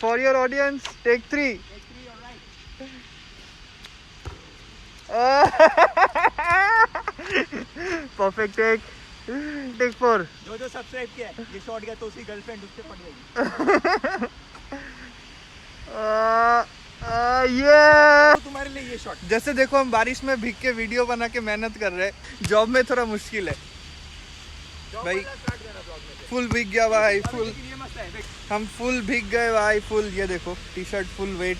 For your audience, take 3. Perfect take. Take 4. जो subscribe किया है ये शॉट गया तो उसकी गर्लफ्रेंड उससे पड़ जाएगी। ये तो तुम्हारे लिए ये शॉट। जैसे देखो हम बारिश में भीग के वीडियो बना के मेहनत कर रहे हैं, जॉब में थोड़ा मुश्किल है भाई। फुल भीग गया भाई, फुल हम फुल भीग गए भाई, फुल। ये देखो टी शर्ट फुल वेट,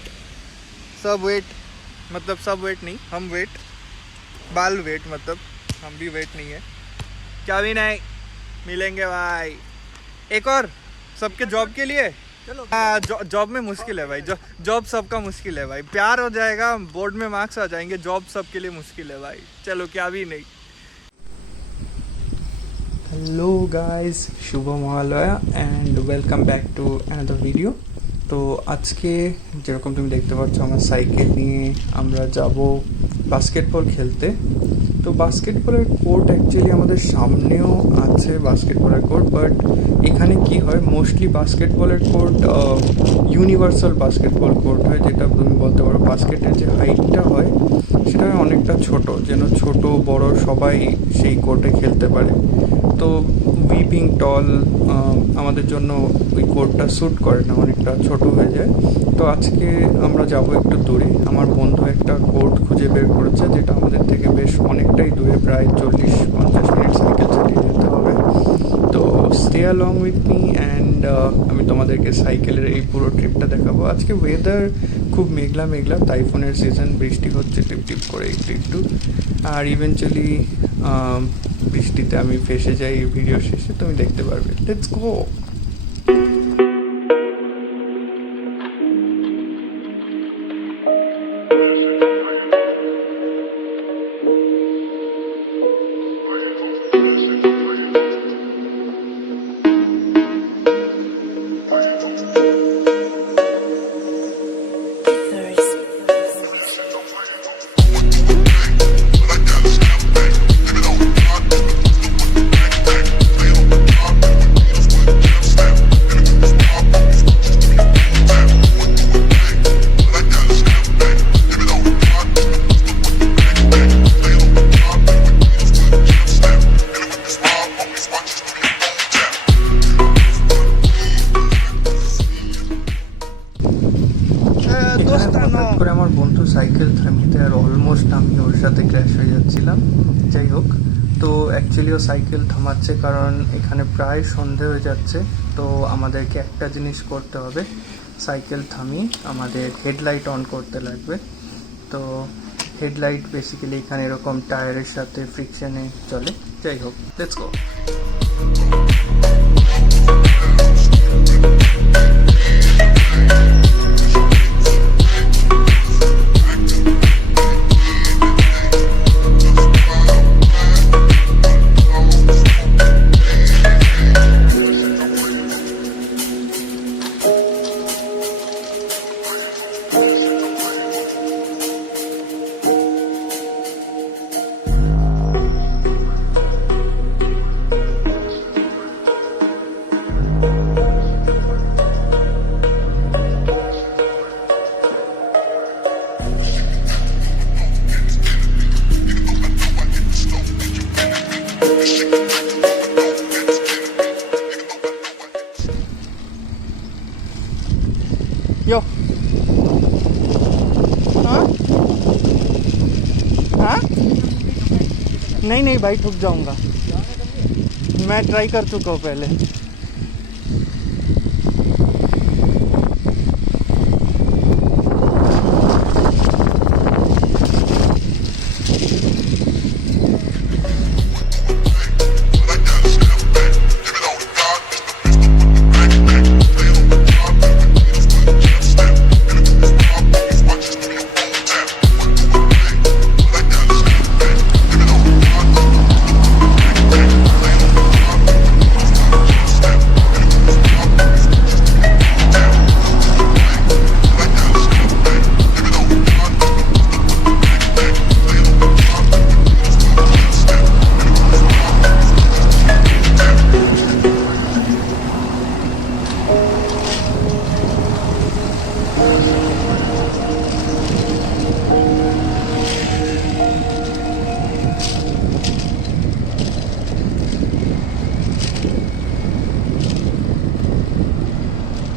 सब वेट, मतलब सब वेट नहीं, हम वेट, बाल वेट, मतलब हम भी वेट नहीं है। क्या भी नहीं, मिलेंगे भाई एक और सबके जॉब के लिए। हाँ जॉब में मुश्किल है भाई, जॉब सबका मुश्किल है भाई। प्यार हो जाएगा, बोर्ड में मार्क्स आ जाएंगे, जॉब सबके लिए मुश्किल है भाई। चलो क्या भी नहीं। Hello guys, Shubh Mahalaya and welcome back to another video. তো আজকে যেরকম তুমি দেখতে পাচ্ছ আমার সাইকেল নিয়ে আমরা যাব বাস্কেটবল খেলতে। তো বাস্কেটবলের কোর্ট অ্যাকচুয়ালি আমাদের সামনেও আছে বাস্কেটবলের কোর্ট, বাট এখানে কি হয় মোস্টলি বাস্কেটবলের কোর্ট ইউনিভার্সাল বাস্কেটবল কোর্ট হয়, যেটা তুমি বলতে পারো বাস্কেটের যে হাইটটা হয় সেটা অনেকটা ছোট, যেন ছোট বড় সবাই সেই কোর্টে খেলতে পারে। তো উই বিং টল আমাদের জন্য ওই কোর্টটা স্যুট করে না, অনেকটা ছোট হয়ে যায়। তো আজকে আমরা যাব একটু দূরে। আমার বন্ধু একটা কোর্ট খুঁজে বের করেছে যেটা আমাদের থেকে বেশ অনেকটাই দূরে, প্রায় 40-50 মিনিট সাইকেল চালিয়ে যেতে হবে। তো stay along with me and আমি তোমাদেরকে সাইকেলের এই পুরো ট্রিপটা দেখাবো। আজকে ওয়েদার খুব মেঘলা মেঘলা, টাইফুনের সিজন, বৃষ্টি হচ্ছে টিপ টিপ করে একটু একটু। আর ইভেনচুয়ালি বৃষ্টিতে আমি ফেসে যাই ভিডিও শেষে, তুমি দেখতে পারবে। Let's go. করে আমার বন্ধু সাইকেল থামিয়ে আর অলমোস্ট আমি ওর সাথে ক্র্যাশ হয়ে যাচ্ছিলাম। যাই হোক, তো অ্যাকচুয়ালি ও সাইকেল থামাচ্ছে কারণ এখানে প্রায় সন্ধে হয়ে যাচ্ছে। তো আমাদেরকে একটা জিনিস করতে হবে, সাইকেল থামিয়ে আমাদের হেডলাইট অন করতে লাগবে। তো হেডলাইট বেসিক্যালি এখানে এরকম টায়ারের সাথে ফ্রিকশনে চলে। যাই হোক, লেটস গো। यो हाँ हाँ नहीं नहीं भाई, ठुक जाऊंगा। मैं ट्राई कर चुका हूँ पहले।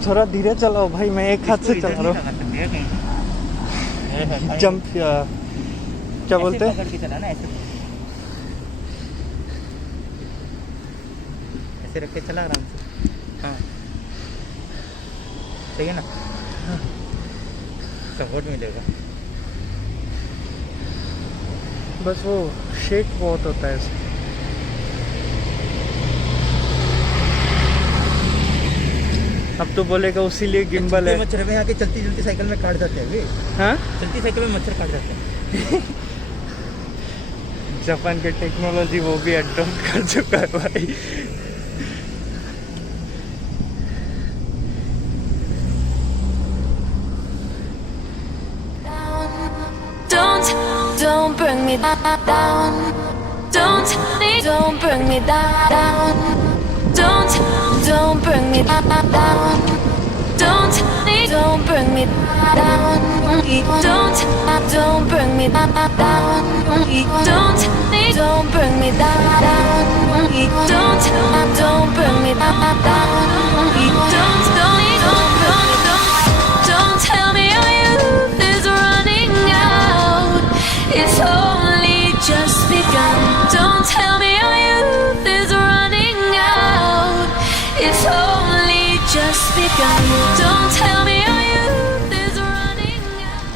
थोड़ा धीरे चलाओ भाई, मैं एक हाथ से चला रहा हूँ। जंप क्या बोलते हैं? पकड़ के चलाना, ऐसे रख के चला आराम से। हाँ सही है ना, सपोर्ट मिलेगा। बस वो शेक बहुत होता है इसमें। अब तो बोलेगा उसीलिए गिम्बल है। मच्छर में आके चलती चलती साइकिल में काट जाते हैं वे। हाँ, चलती साइकिल में मच्छर काट जाते हैं। जापान के टेक्नोलॉजी वो भी अडॉप्ट कर चुका है भाई। Don't bring me down. Don't bring me down. Don't bring me down. Don't bring me down. Don't bring me down. Don't bring me down. Don't bring me down. Don't tell me our youth is running out. It's only just begun. Don't tell me our youth is running out. It's only just begun. Don't tell me our youth is running out.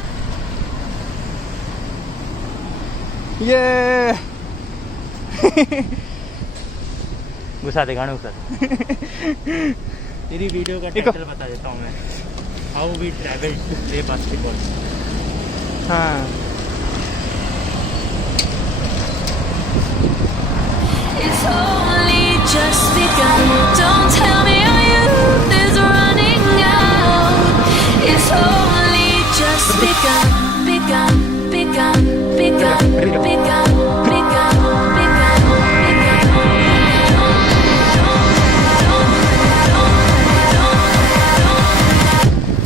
ये घुसा दे गाने घुसा दे। तेरी video का title बता देता हूँ मैं, how we travel to play basketball. हाँ, It's only just begun. Don't tell me our youth is running out. It's only just begun. Begun. Begun. Begun. Begun. Begun. Begun.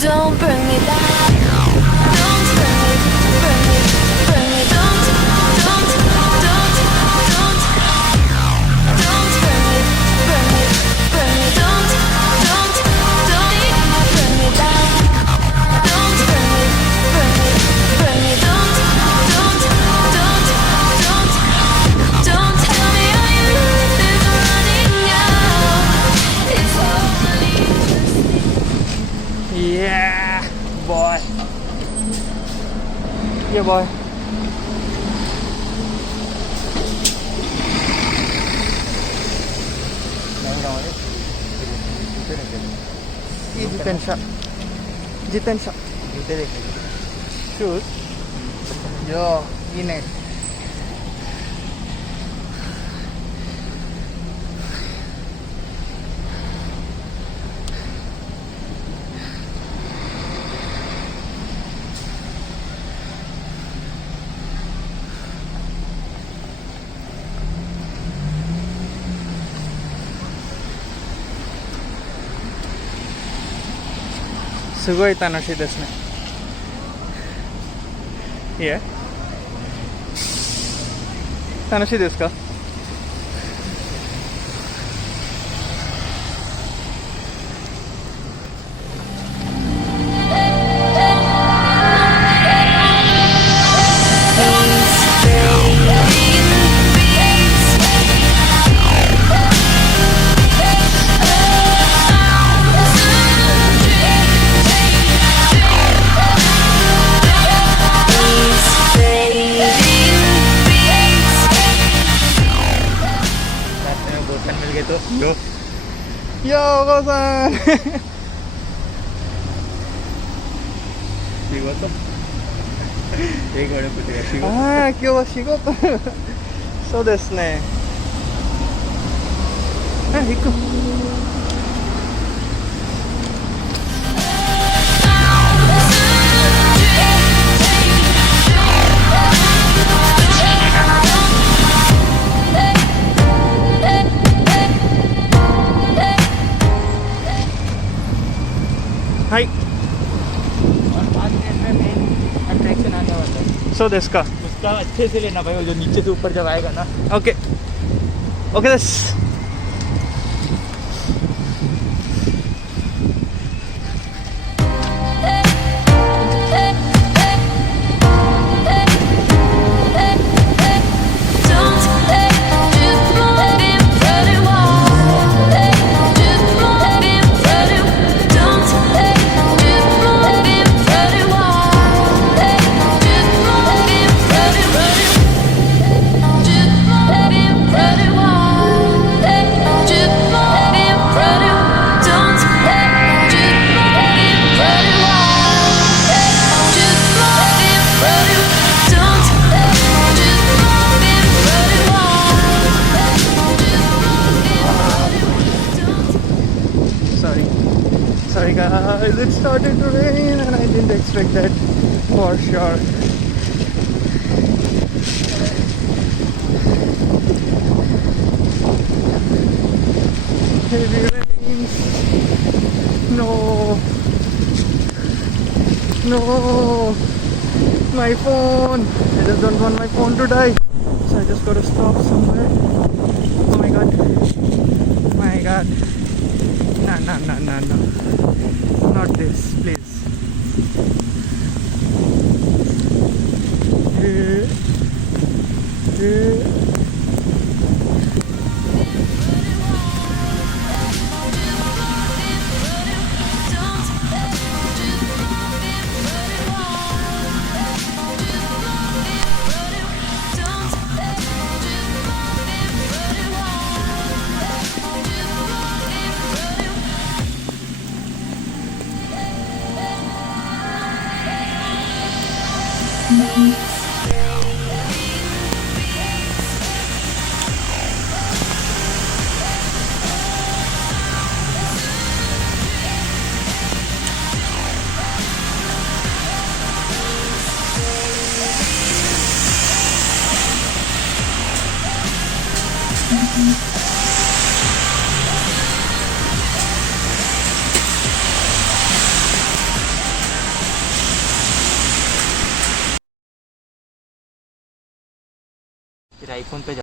Don't bring me down. Don't bring me. Bring me. Don't. Don't bring me. Bring me. Don't bring me down. Don't bring me. Bring me. Don't tell me our youth is running out. It's only yeah, boy. Yeah, boy. Jitensha. जूते देख लीजिए। Shoes. Yo, in it. Sugoi tanoshi desu ne. Yeah. Tanoshi desu ka? बोतल मिल गए तो लो। Yo, Gosan.仕事英語で答え仕事。ああ、今日は仕事。そうですね。あ、行く。はい。और 5 minute में main attraction आने वाला है।そうですか。उसका अच्छे से लेना भाई, वो जो नीचे से ऊपर जब आएगा ना। OK。OK です。started to rain and I didn't expect that for sure. Heavy rains. No. No. My phone. I just don't want my phone to die. So I just gotta stop somewhere. Oh my god. My god. No. Not this, please. फिर iPhone पे